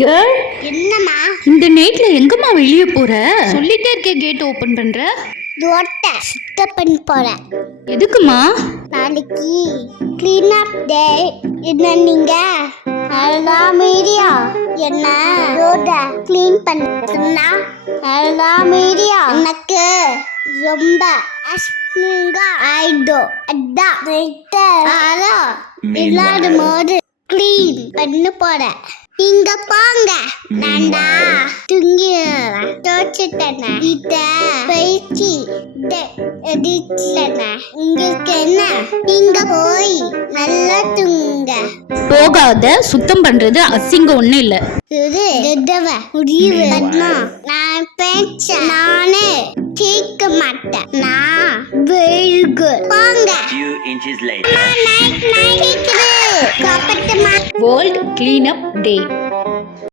Girl, என்னம்மா? இந்த நைட்ல எங்கம்மா வெளியே போற? சொல்லிட்டே இருக்க கேட் ஓபன் பண்ற. ரோட்டை சுத்தம் பண்ண போறேன். எதுக்குமா? நாளைக்கு கிளீன் அப் டே. என்ன நீங்க அதெல்லாம் மீடியா என்ன ரோட கிளீன் பண்ணா அதெல்லாம் மீடியா எனக்கு ரொம்ப அஸ்மிங்கா ஆயிடும். அதான் இல்லாத போது கிளீன் பண்ண போறேன். இங்க போங்க. நான்டா துங்கி தோச்சிட்டேன். இத பயிற்சி உங்களுக்கு என்ன? இங்க போய் நல்லா தூங்க. போகாத, சுத்தம் பண்றது அசிங்கம் ஒண்ணு இல்ல. முடிவு. நான் பேச்ச நானே கேட்க மாட்டேன். நான் வெரி குட். போங்க. வேர்ல்ட் கிளீன் அப் டே.